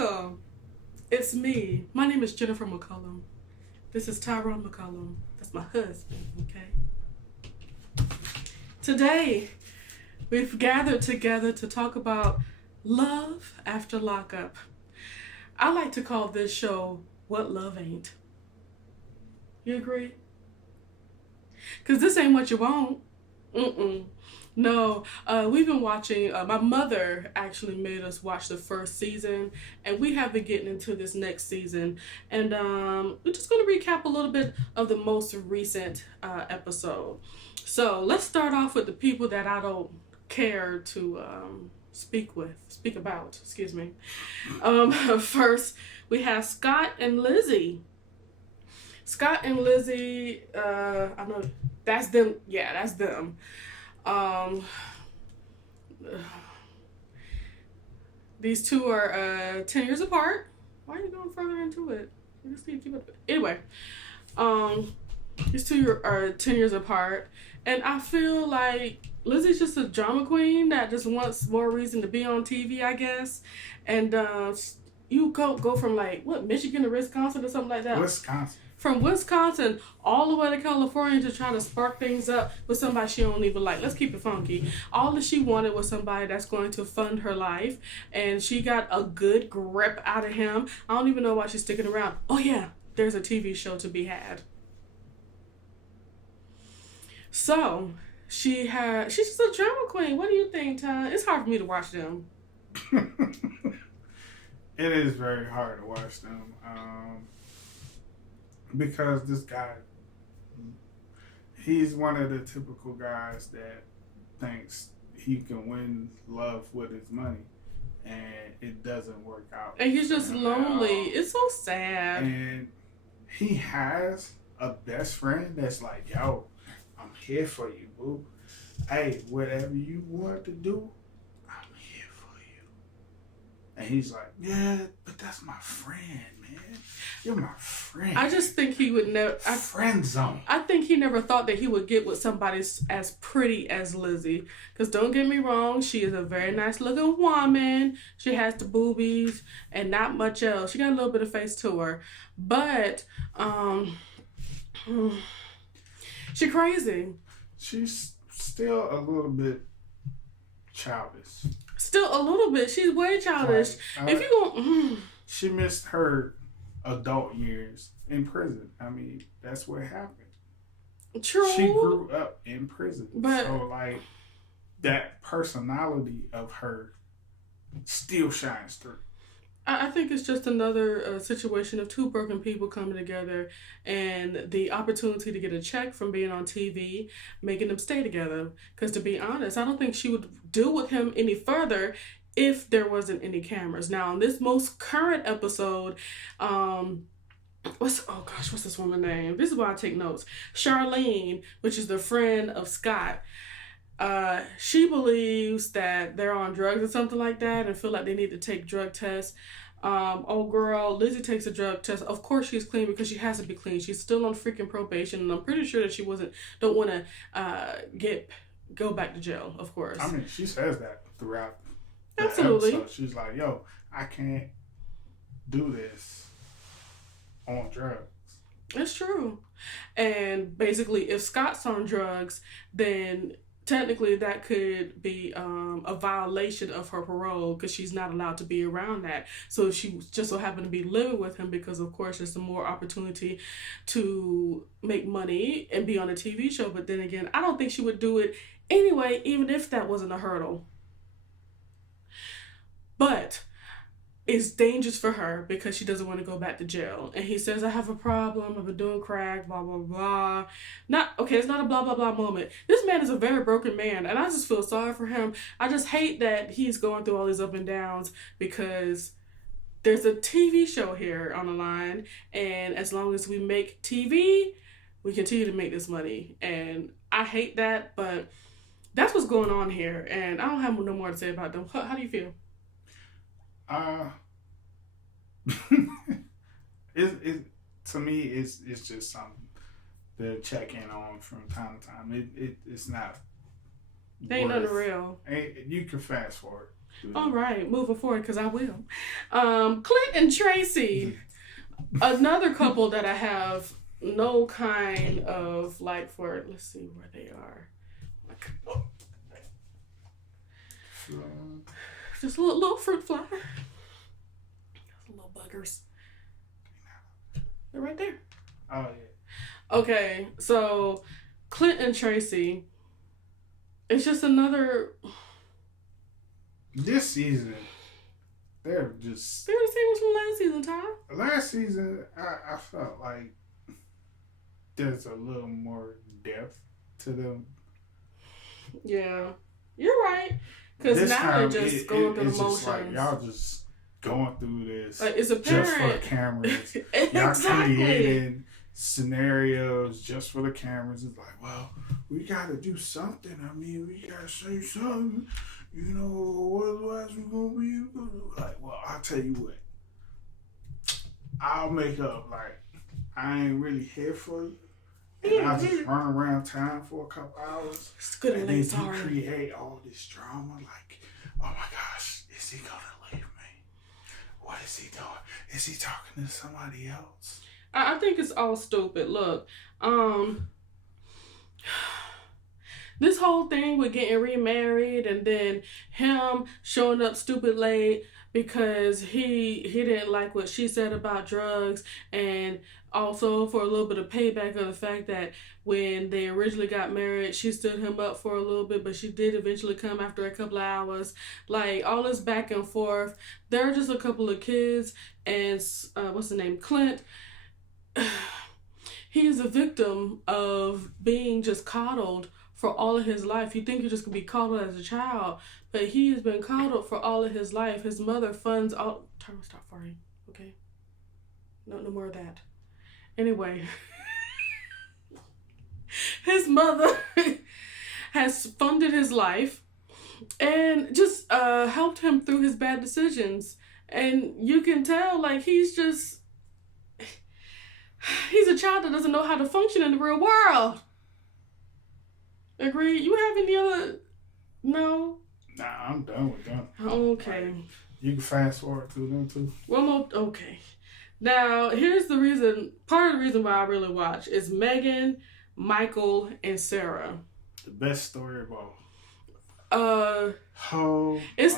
welcome. It's me. My name is Jennifer McCullum. This is Tyrone McCullum. That's my husband, okay? Today, we've gathered together to talk about Love After Lockup. I like to call this show What Love Ain't. You agree? Because this ain't what you want. No, we've been watching, my mother actually made us watch the first season, and we have been getting into this next season. And we're just going to recap a little bit of the most recent episode. So let's start off with the people that I don't care to speak about. First, we have Scott and Lizzie. Scott and Lizzie, I know that's them. Yeah, that's them. These two are 10 years apart. Why are you going further into it? You just need to keep it. Anyway, these two are 10 years apart, and I feel like Lizzie's just a drama queen that just wants more reason to be on TV, I guess. And you go from like what, Michigan to Wisconsin or something like that. Wisconsin. From Wisconsin all the way to California to try to spark things up with somebody she don't even like. Let's keep it funky. All that she wanted was somebody that's going to fund her life, and she got a good grip out of him. I don't even know why she's sticking around. Oh yeah, there's a TV show to be had. So she's just a drama queen. What do you think, Ty? It's hard for me to watch them. It is very hard to watch them. Because this guy, he's one of the typical guys that thinks he can win love with his money, and it doesn't work out. And he's just lonely. It's so sad. And he has a best friend that's like, yo, I'm here for you, boo. Hey, whatever you want to do, I'm here for you. And he's like, yeah, but that's my friend, man. You're my friend. I just think he would never. Friend zone. I think he never thought that he would get with somebody as pretty as Lizzie. Because don't get me wrong, she is a very nice looking woman. She has the boobies and not much else. She got a little bit of face to her. But, she crazy. She's still a little bit childish. Still a little bit. She's way childish. If you go... She missed her adult years in prison. I mean, that's what happened. True. She grew up in prison. But, so, like, that personality of her still shines through. I think it's just another situation of two broken people coming together, and the opportunity to get a check from being on TV, making them stay together. Because to be honest, I don't think she would deal with him any further if there wasn't any cameras. Now, in this most current episode, what's this woman's name? This is why I take notes. Charlene, which is the friend of Scott. She believes that they're on drugs or something like that and feel like they need to take drug tests. Lizzie takes a drug test. Of course she's clean because she has to be clean. She's still on freaking probation, and I'm pretty sure that she don't want to go back to jail, of course. I mean, she says that throughout the Absolutely. episode. She's like, yo, I can't do this on drugs. It's true. And basically, if Scott's on drugs, then technically that could be a violation of her parole because she's not allowed to be around that. So if she just so happened to be living with him, because of course there's some more opportunity to make money and be on a TV show. But then again, I don't think she would do it anyway, even if that wasn't a hurdle. But it's dangerous for her because she doesn't want to go back to jail. And he says, I have a problem. I've been doing crack, blah, blah, blah. It's not a blah, blah, blah moment. This man is a very broken man, and I just feel sorry for him. I just hate that he's going through all these up and downs because there's a TV show here on the line, and as long as we make TV, we continue to make this money. And I hate that, but that's what's going on here, and I don't have no more to say about them. How do you feel? To me, it's just something to check in on from time to time. It's not. They ain't nothing real. You can fast forward. All right, moving forward, because I will. Clint and Tracy, another couple that I have no kind of like for. Let's see where they are. Just a little fruit fly. Little buggers. They're right there. Oh, yeah. Okay, so Clint and Tracy, it's just another. This season, they're just. They're the same as from last season, Ty. Last season, I felt like there's a little more depth to them. Yeah, you're right. Because now they're just going through the motions. Just like, y'all just going through this like, it's apparent. just for the cameras. Exactly. Y'all creating scenarios just for the cameras. It's like, well, we got to do something. I mean, we got to say something. You know, otherwise we're going to be like, well, I'll tell you what. I'll make up like I ain't really here for you. And I'll just run around town for a couple hours. It's good and then you create all this drama like, oh my gosh, is he going to leave me? What is he doing? Is he talking to somebody else? I think it's all stupid. Look, this whole thing with getting remarried and then him showing up stupid late because he didn't like what she said about drugs, and also for a little bit of payback of the fact that when they originally got married, she stood him up for a little bit, but she did eventually come after a couple of hours. Like, all this back and forth. There are just a couple of kids, and what's the name? Clint. He is a victim of being just coddled for all of his life. You think you're just going to be coddled as a child, but he has been coddled for all of his life. His mother funds all... Stop farting, okay? No more of that. Anyway, his mother has funded his life and just helped him through his bad decisions. And you can tell, like, he's a child that doesn't know how to function in the real world. Agree? You have any other... No? Nah, I'm done with them. Okay. Like, you can fast forward to them too. One more... Okay. Now, here's the reason... Part of the reason why I really watch is Megan, Michael, and Sarah. The best story of all. It's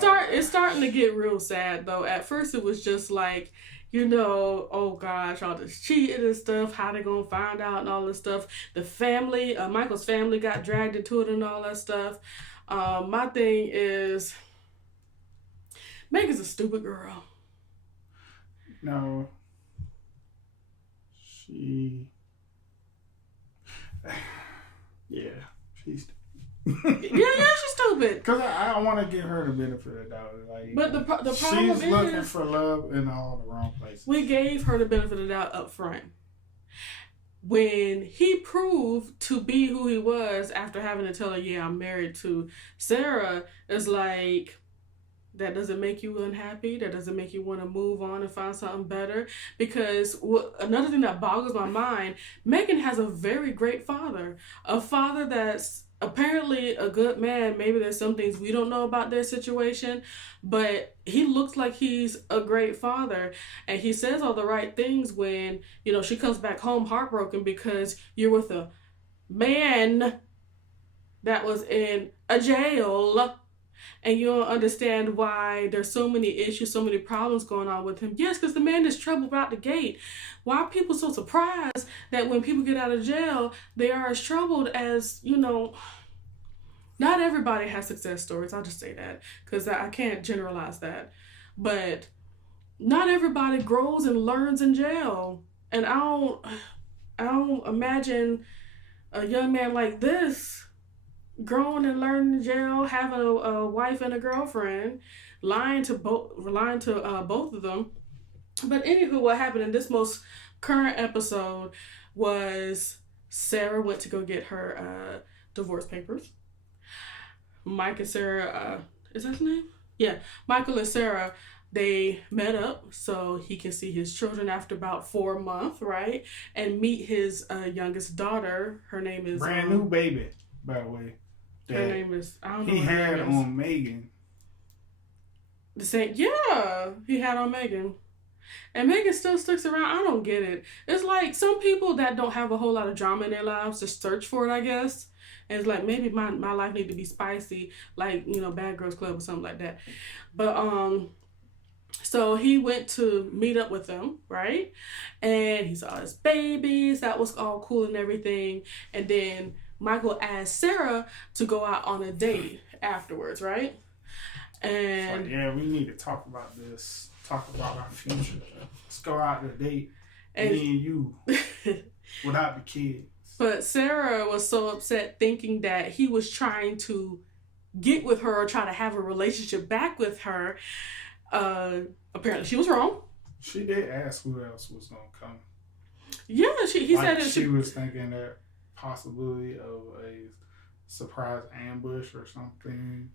starting to get real sad, though. At first, it was just like... You know, oh gosh, all this cheating and stuff, how they gonna find out and all this stuff. The family, Michael's family got dragged into it and all that stuff. My thing is, Megan's a stupid girl. No. She's she's stupid. Because I want to give her the benefit of the doubt. Like, but the problem she's looking for love in all the wrong places. We gave her the benefit of the doubt up front. When he proved to be who he was after having to tell her, yeah, I'm married to Sarah, it's like, that doesn't make you unhappy. That doesn't make you want to move on and find something better. Because another thing that boggles my mind, Megan has a very great father. A father that's apparently a good man. Maybe there's some things we don't know about their situation, but he looks like he's a great father, and he says all the right things when, you know, she comes back home heartbroken because you're with a man that was in a jail and you don't understand why there's so many issues, so many problems going on with him. Yes, because the man is troubled out the gate. Why are people so surprised that when people get out of jail, they are as troubled as, you know, not everybody has success stories. I'll just say that because I can't generalize that. But not everybody grows and learns in jail. And I don't imagine a young man like this growing and learning in jail, having a wife and a girlfriend, lying to both of them. But anywho, what happened in this most current episode was Sarah went to go get her divorce papers. Mike and Sarah, is that his name? Yeah, Michael and Sarah, they met up so he can see his children after about 4 months, right? And meet his youngest daughter. Her name is... Brand new baby, by the way. Her name is... I don't know he what her had name is. on Megan The same, yeah, he had on Megan. And Megan still sticks around. I don't get it. It's like some people that don't have a whole lot of drama in their lives just search for it, I guess. And it's like maybe my life need to be spicy, like, Bad Girls Club or something like that. But so he went to meet up with them, right? And he saw his babies. That was all cool and everything. And then Michael asked Sarah to go out on a date afterwards, right? And yeah, we need to talk about this. Talk about our future. Let's go out on a date. Me and you. Without the kids. But Sarah was so upset thinking that he was trying to get with her or try to have a relationship back with her. Apparently she was wrong. She did ask who else was going to come. Yeah, he said that she was thinking that possibility of a surprise ambush or something.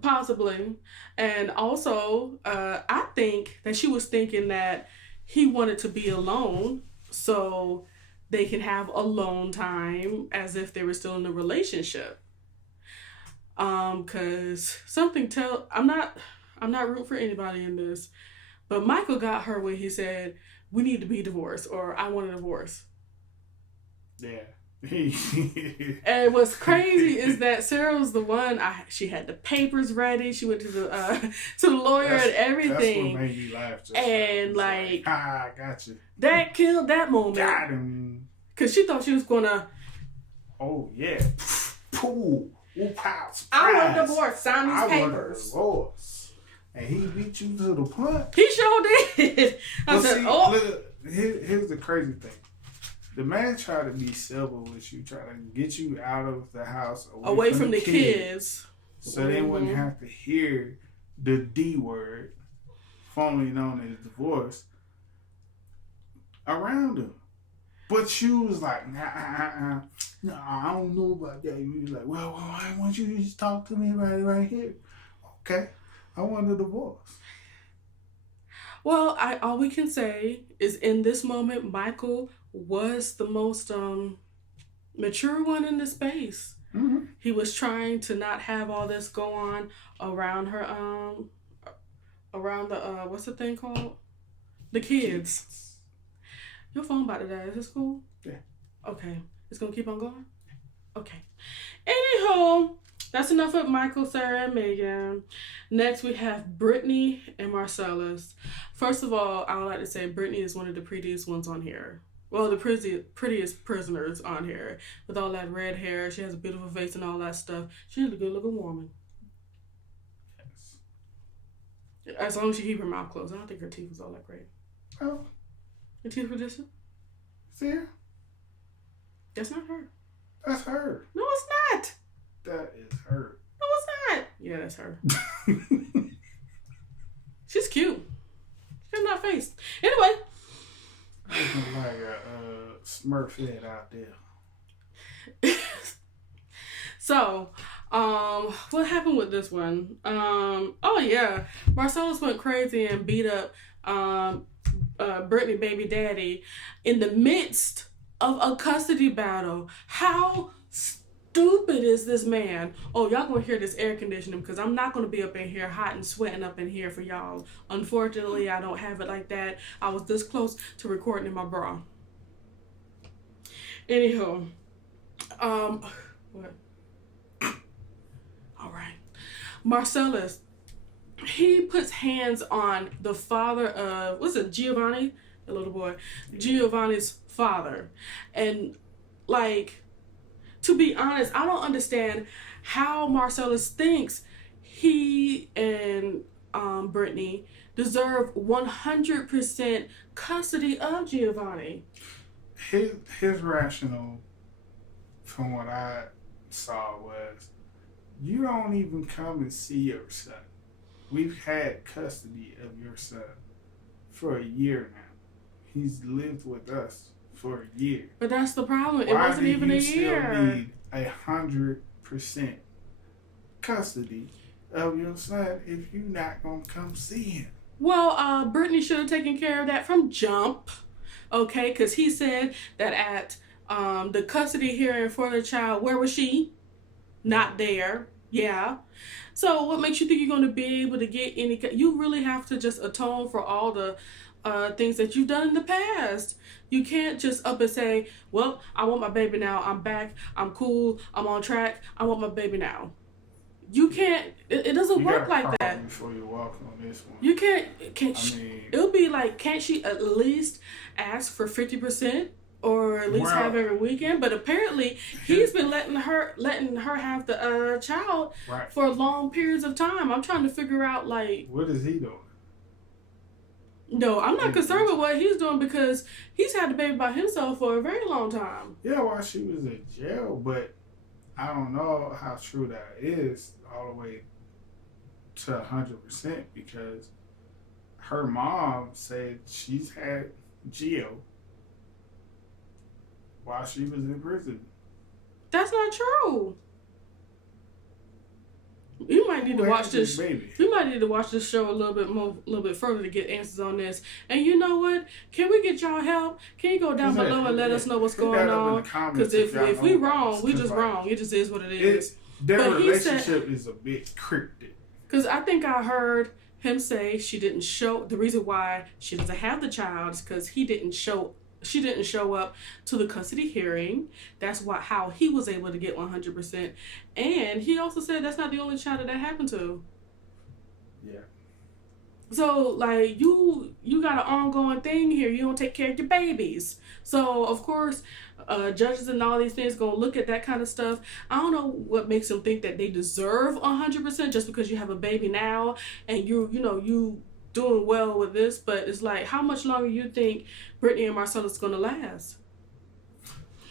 Possibly. And also, I think that she was thinking that he wanted to be alone so they can have alone time as if they were still in a relationship. Cause I'm not rooting for anybody in this, but Michael got her when he said, we need to be divorced, or I want a divorce. Yeah. And what's crazy is that Sarah was the one. She had the papers ready. She went to the lawyer and everything. That's what made me laugh. And like, I got you. That killed that moment. Got him. Cause she thought she was gonna. Oh yeah. Pool. Pow. I want a divorce. Sign these papers. I want a divorce. And he beat you to the punch. He sure did. Look, here's the crazy thing. The man tried to be civil with you, try to get you out of the house, away from the kids. So they wouldn't have to hear the D word, formerly known as divorce, around him. But you was like, no, I don't know about that. You was like, well, I want you to just talk to me right here. Okay, I want a divorce. Well, all we can say is in this moment, Michael was the most mature one in the space. Mm-hmm. He was trying to not have all this go on around her, around the what's the thing called? The kids. Your phone about to die. Is this cool? Yeah. Okay. It's gonna keep on going? Okay. Anyhow, that's enough of Michael, Sarah, and Megan. Next, we have Brittany and Marcellus. First of all, I would like to say Brittany is one of the prettiest ones on here. Well, the prettiest prisoners on here. With all that red hair, she has a beautiful face and all that stuff. She's a good-looking woman. Yes. As long as she keep her mouth closed. I don't think her teeth was all that great. Oh. Her teeth were decent? See her? That's not her. That's her. No, it's not. That is her. No, it's not. Yeah, that's her. She's cute. She has not face. Anyway. Looking like a Smurf head out there. So, what happened with this one? Oh yeah, Marcellus went crazy and beat up Brittany baby daddy in the midst of a custody battle. How stupid is this man? Oh, y'all gonna hear this air conditioning because I'm not gonna be up in here hot and sweating up in here for y'all. Unfortunately, I don't have it like that. I was this close to recording in my bra. Anywho, what? All right, Marcellus. He puts hands on the father of, what's it, Giovanni? The little boy. Giovanni's father. And, like, to be honest, I don't understand how Marcellus thinks he and Brittany deserve 100% custody of Giovanni. His rationale, from what I saw, was, you don't even come and see your son. We've had custody of your son for a year now. He's lived with us for a year. But that's the problem. It wasn't even a year. Why do you still need 100% custody of your son if you're not going to come see him? Well, Brittany should have taken care of that from jump. Okay, because he said that at the custody hearing for the child, where was she? Not there. Yeah. So what makes you think you're going to be able to get any? You really have to just atone for all the things that you've done in the past. You can't just up and say, "Well, I want my baby now. I'm back. I'm cool. I'm on track. I want my baby now." You can't. It doesn't You work gotta like crawl that. before you walk on this one. You can't. Can't. I mean, It'll be like, can't she at least ask for 50%? Or at least have well, every weekend, but apparently he's been letting her have the child right. for long periods of time. I'm trying to figure out, like, What is he doing? no, I'm not concerned with what he's doing because he's had the baby by himself for a very long time. Yeah, while she was in jail, but I don't know how true that is all the way to 100% because her mom said she's had Geo while she was in prison. That's not true. You might need to watch this. Baby? We might need to watch this show a little bit further to get answers on this. And you know what? Can we get y'all help? Can you go down below and let us know what's going on? Because if we wrong, we just wrong. It just is what it is. Their But relationship is a bit cryptic. Because I think I heard him say she didn't show. The reason why she doesn't have the child is because he didn't show. She didn't show up to the custody hearing. That's how he was able to get 100%. And he also said that's not the only child that happened to. Yeah. So, like, you got an ongoing thing here. You don't take care of your babies. So, of course, judges and all these things going to look at that kind of stuff. I don't know what makes them think that they deserve 100% just because you have a baby now and you doing well with this. But it's like, how much longer you think Brittany and Marcella's going to last?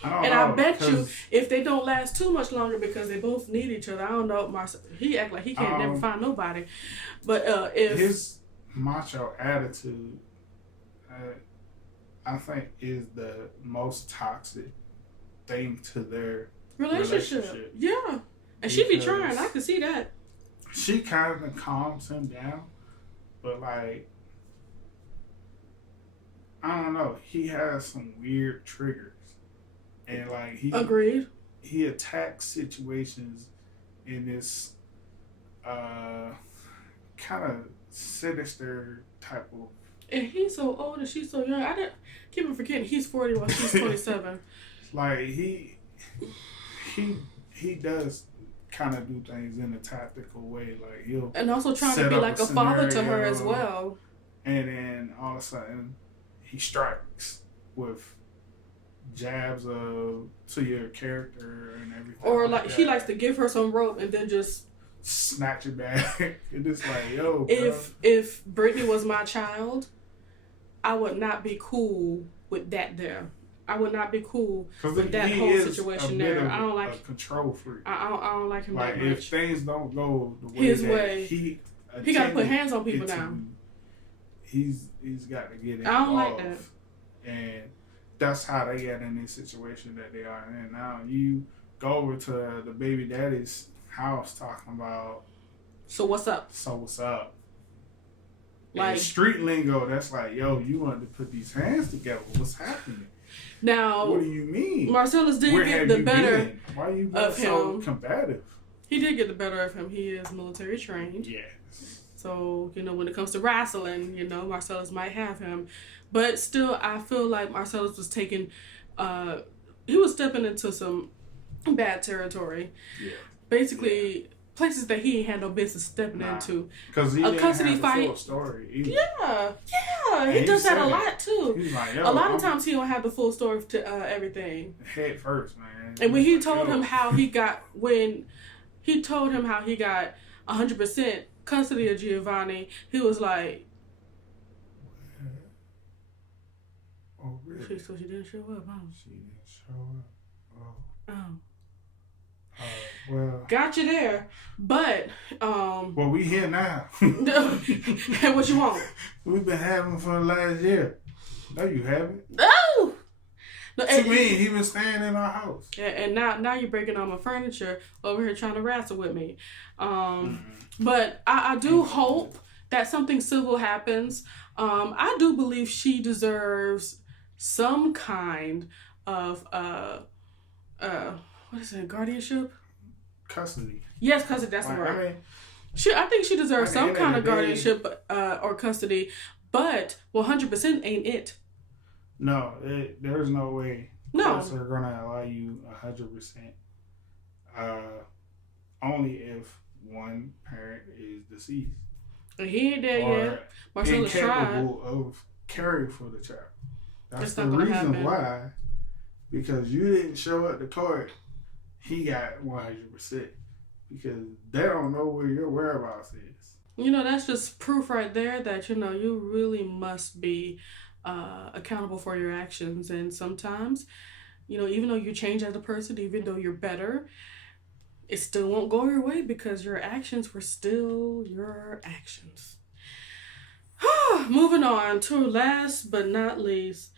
I bet you if they don't last too much longer because they both need each other. I don't know. He act like he can't never find nobody. But if his macho attitude, I think, is the most toxic thing to their relationship. Yeah, and she be trying. I can see that. She kind of calms him down, but like, I don't know. He has some weird triggers, and like agreed. He attacks situations in this kind of sinister type of. And he's so old and she's so young. I didn't keep on forgetting he's 40 while she's 27. Like he does kind of do things in a tactical way. Like he'll and also trying to be like a father to her as well. And then all of a sudden he strikes with jabs to your character and everything. Or like he likes to give her some rope and then just snatch it back. And it's like, yo, if Brittany was my child, I would not be cool with that there. I would not be cool with that whole situation there. I don't like a control freak. I don't like him like that much. If things don't go the way his that way, he got to put hands on people now. He's got to get involved. I don't like that. And that's how they get in this situation that they are in now. You go over to the baby daddy's house talking about. So what's up? Like street lingo, that's like, yo, you wanted to put these hands together. What's happening? Now, what do you mean? Marcellus did get the better Why are you of so him. Combative? He did get the better of him. He is military trained. Yes. So, when it comes to wrestling, Marcellus might have him. But still, I feel like Marcellus was taking, he was stepping into some bad territory. Yeah. Basically, places that he ain't had no business stepping into. Because he a didn't custody have the fight. full story either. Yeah. He does that a lot, too. He's like, yo, a lot of times he don't have the full story to everything. Head first, man. And when he told him how he got, 100% custody of Giovanni, he was like, oh, really? So she didn't show up, huh? She didn't show up. Oh. Well. Got you there. But, well, we here now. And what you want? We've been having for the last year. No, you haven't. No! What you mean? He been staying in our house. And now you're breaking all my furniture over here trying to wrestle with me. But I do hope that something civil happens. I do believe she deserves some kind of what is it, guardianship? custody. Yes, custody. That's the Like, word. I think she deserves some kind of guardianship or custody, but 100% ain't it. No, there's no way. No. Courts are gonna allow you 100%. Only if one parent is deceased. And he ain't there yet. Marcella's incapable of caring for the child. That's the reason happen. why. Because you didn't show up to court, he got 100%. Because they don't know where your whereabouts is. That's just proof right there that, you really must be accountable for your actions. And sometimes, even though you change as a person, even though you're better, it still won't go your way because your actions were still your actions. Moving on to last but not least,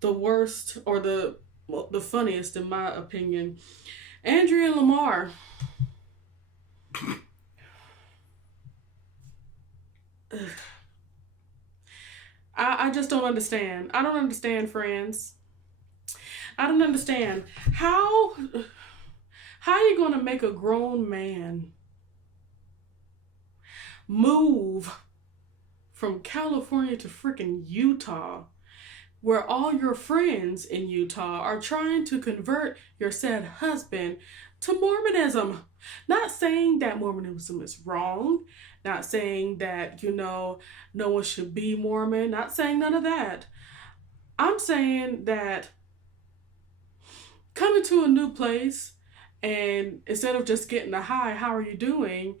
the worst or the funniest in my opinion, Andrea and Lamar. I just don't understand. I don't understand, friends. I don't understand how are you gonna make a grown man move from California to freaking Utah, where all your friends in Utah are trying to convert your said husband to Mormonism? Not saying that Mormonism is wrong, not saying that, no one should be Mormon, not saying none of that. I'm saying that coming to a new place and instead of just getting a hi, how are you doing,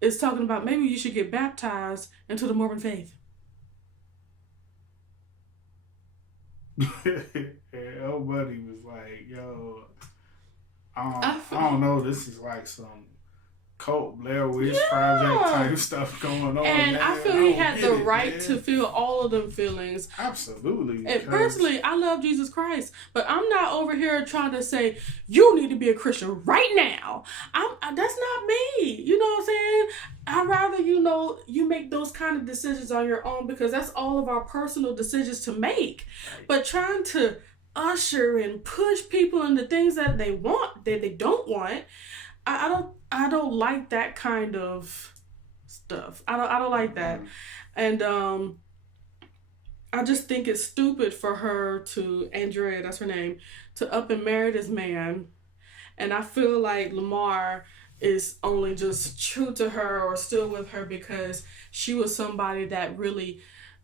is talking about maybe you should get baptized into the Mormon faith. And old buddy was like, yo, I don't know, this is like some cult Blair Witch Project type stuff going on. And man. I feel he had the right to feel all of them feelings. Absolutely. And personally, I love Jesus Christ, but I'm not over here trying to say you need to be a Christian right now. That's not me. You know what I'm saying? I'd rather you make those kind of decisions on your own because that's all of our personal decisions to make. Right. But trying to usher and push people into things that they want that they don't want, I don't like that kind of stuff. I don't like that. And I just think it's stupid for her Andrea, that's her name, to up and marry this man. And I feel like Lamar is only just true to her or still with her because she was somebody that really,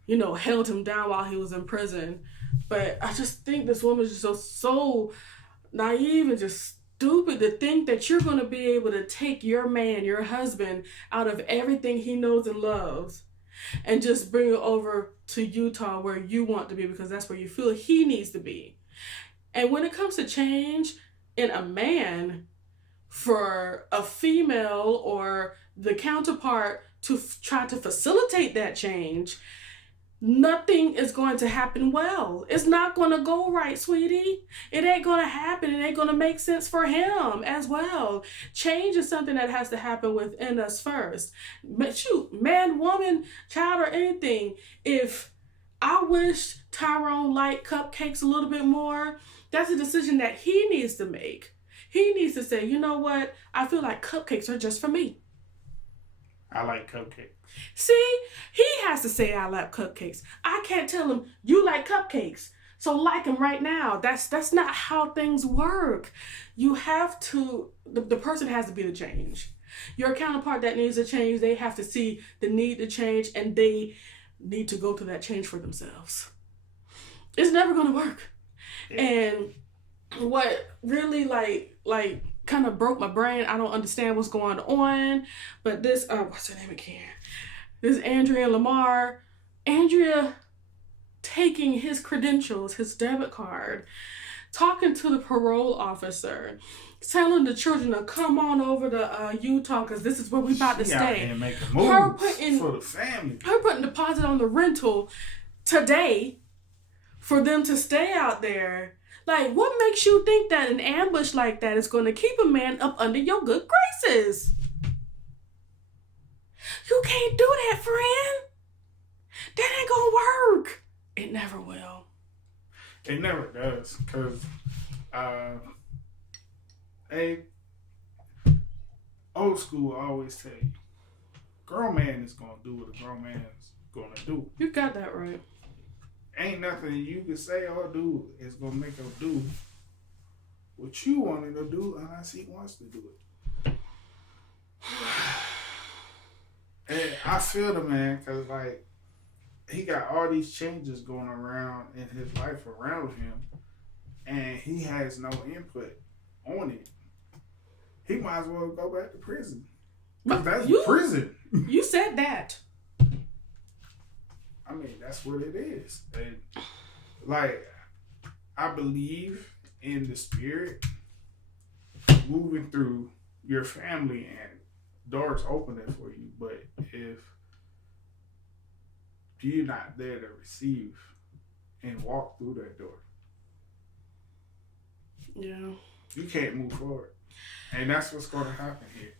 held him down while he was in prison. But I just think this woman is just so naive and just stupid to think that you're going to be able to take your man, your husband, out of everything he knows and loves and just bring it over to Utah where you want to be because that's where you feel he needs to be. And when it comes to change in a man, for a female or the counterpart to try to facilitate that change, nothing is going to happen well. It's not going to go right, sweetie. It ain't going to happen. It ain't going to make sense for him as well. Change is something that has to happen within us first. But shoot, man, woman, child, or anything, if I wish Tyrone liked cupcakes a little bit more, that's a decision that he needs to make. He needs to say, you know what? I feel like cupcakes are just for me. I like cupcakes. See, he has to say I like cupcakes. I can't tell him you like cupcakes, so like them right now. That's not how things work. You have to, the person has to be the change. Your counterpart that needs to change, they have to see the need to change and they need to go through that change for themselves. It's never going to work. Yeah. And what really like kind of broke my brain, I don't understand what's going on, but this, what's her name again? This Andrea Lamar. Andrea taking his credentials, his debit card, talking to the parole officer, telling the children to come on over to Utah because this is where we about to stay. And make a move for the family. Her putting deposit on the rental today for them to stay out there. Like, what makes you think that an ambush like that is going to keep a man up under your good graces? You can't do that, friend. That ain't going to work. It never will. It never does, because old school always tell you, grown man is gonna do what a grown man is gonna do. You got that right. Ain't nothing you can say or do is gonna make him do what you want him to do unless he wants to do it. And I feel the man, cause like he got all these changes going around in his life around him, and he has no input on it. He might as well go back to prison. Cause that's prison. You said that. I mean, that's what it is. And like, I believe in the spirit moving through your family and doors opening for you. But if you're not there to receive and walk through that door, yeah, you can't move forward. And that's what's going to happen here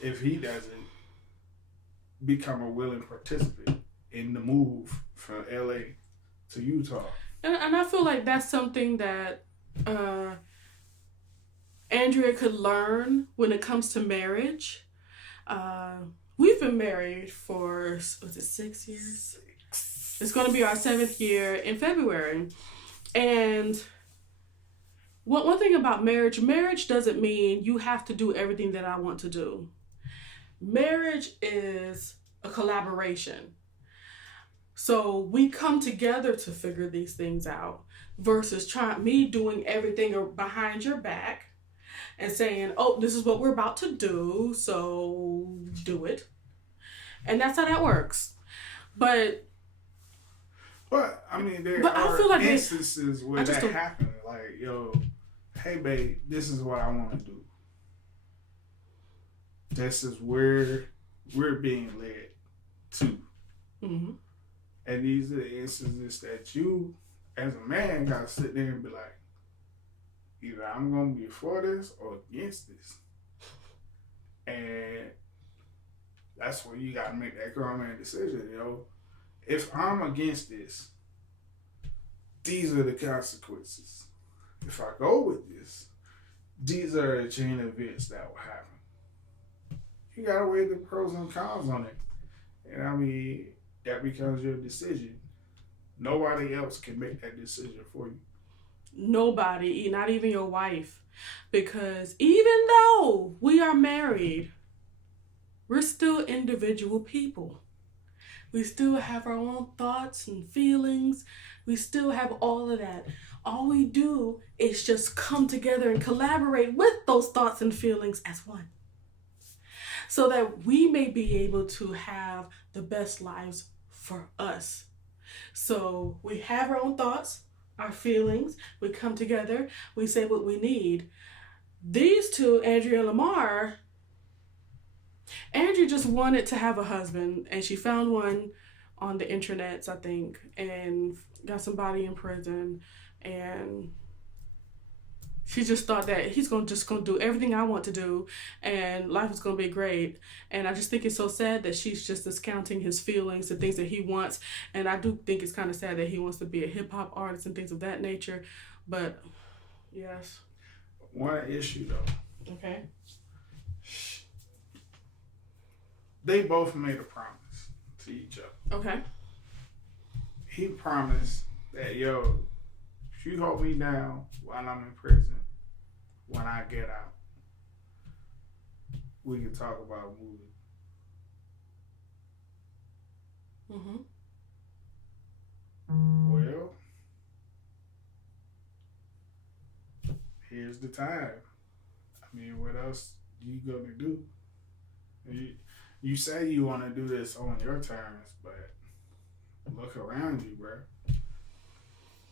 if he doesn't become a willing participant in the move from LA to Utah. And I feel like that's something that Andrea could learn when it comes to marriage. We've been married for, was it 6 years? It's going to be our 7th year in February. And one thing about marriage doesn't mean you have to do everything that I want to do. Marriage is a collaboration. So we come together to figure these things out versus me doing everything behind your back and saying, oh, this is what we're about to do, so do it. And that's how that works. But I mean, there are instances where that happens. Like, yo, hey, babe, this is what I want to do. This is where we're being led to. Mm-hmm. And these are the instances that you, as a man, got to sit there and be like, either I'm going to be for this or against this. And that's where you got to make that grown man decision, yo. If I'm against this, these are the consequences. If I go with this, these are the chain of events that will happen. You got to weigh the pros and cons on it. And I mean, that becomes your decision. Nobody else can make that decision for you. Nobody, not even your wife. Because even though we are married, we're still individual people. We still have our own thoughts and feelings. We still have all of that. All we do is just come together and collaborate with those thoughts and feelings as one. So that we may be able to have the best lives for us. So we have our own thoughts, our feelings. We come together. We say what we need. These two, Andrea and Lamar, Andrea just wanted to have a husband, and she found one on the internets, I think, and got somebody in prison, and she just thought that he's gonna do everything I want to do, and life is gonna be great. And I just think it's so sad that she's just discounting his feelings, the things that he wants. And I do think it's kind of sad that he wants to be a hip hop artist and things of that nature. But yes. One issue though. Okay. They both made a promise to each other. Okay. He promised that, yo, if you hold me down while I'm in prison, when I get out, we can talk about moving. Mm-hmm. Well, here's the time. I mean, what else you gonna do? You say you want to do this on your terms, but look around you, bro.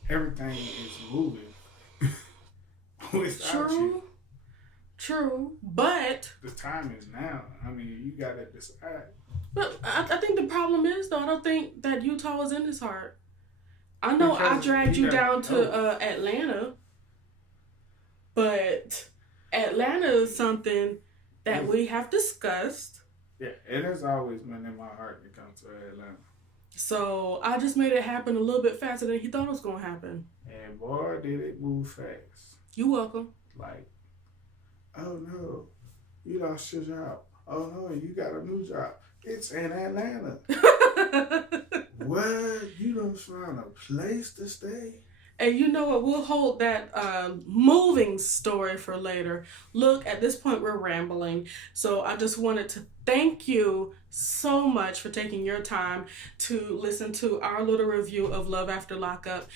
Everything is moving without you. True, but the time is now. I mean, you gotta decide. But I think the problem is, though, I don't think that Utah was in his heart. I know because I dragged you down to Atlanta, but Atlanta is something that we have discussed. Yeah, it has always been in my heart to come to Atlanta. So I just made it happen a little bit faster than he thought it was going to happen. And boy, did it move fast. You're welcome. Like, oh no, You lost your job. Oh no, you got a new job. It's in Atlanta. What? You don't find a place to stay? And you know what? We'll hold that moving story for later. Look, at this point, we're rambling. So I just wanted to thank you so much for taking your time to listen to our little review of Love After Lockup.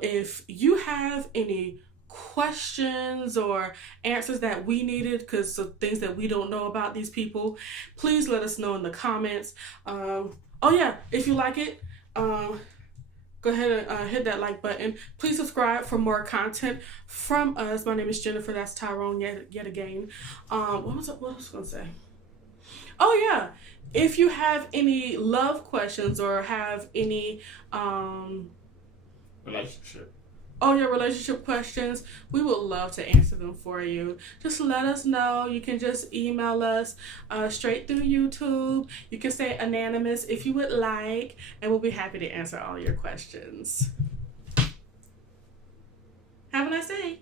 If you have any questions or answers that we needed because of things that we don't know about these people, please let us know in the comments. Oh yeah, if you like it, go ahead and hit that like button. Please subscribe for more content from us. My name is Jennifer. That's Tyrone yet again. What was I going to say? Oh yeah, if you have any love questions or have any Relationship. your relationship questions, we would love to answer them for you. Just let us know. You can just email us straight through YouTube. You can say anonymous if you would like, and we'll be happy to answer all your questions. Have a nice day.